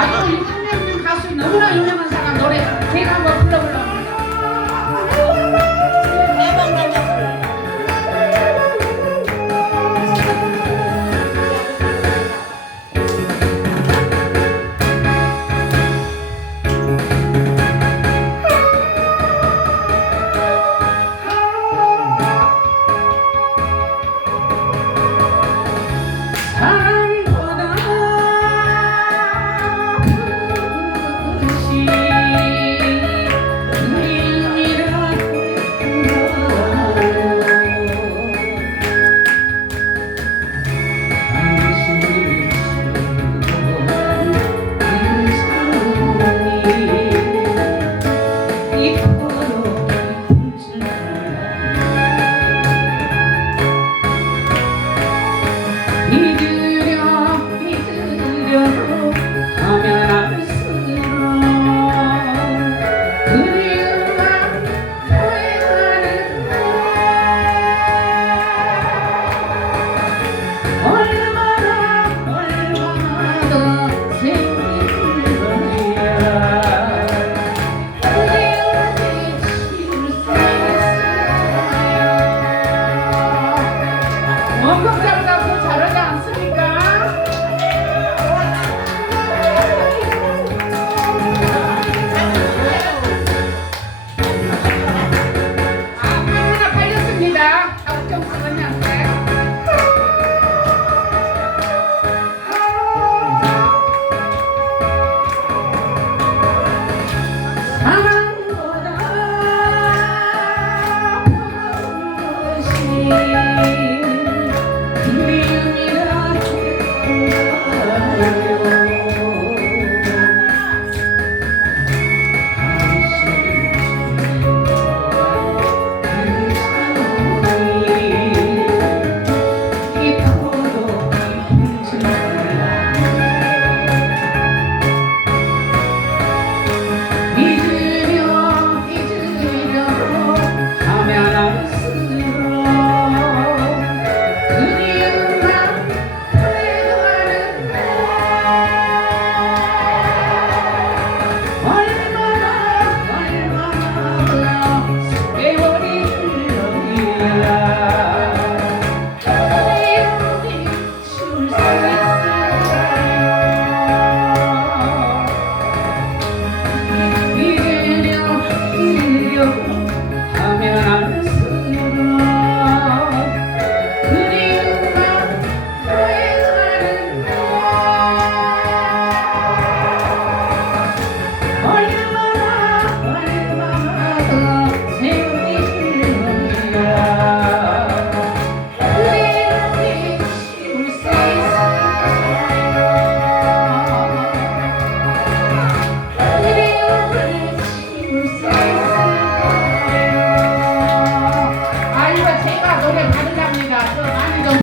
아, 6학년 가수 너무나 Welcome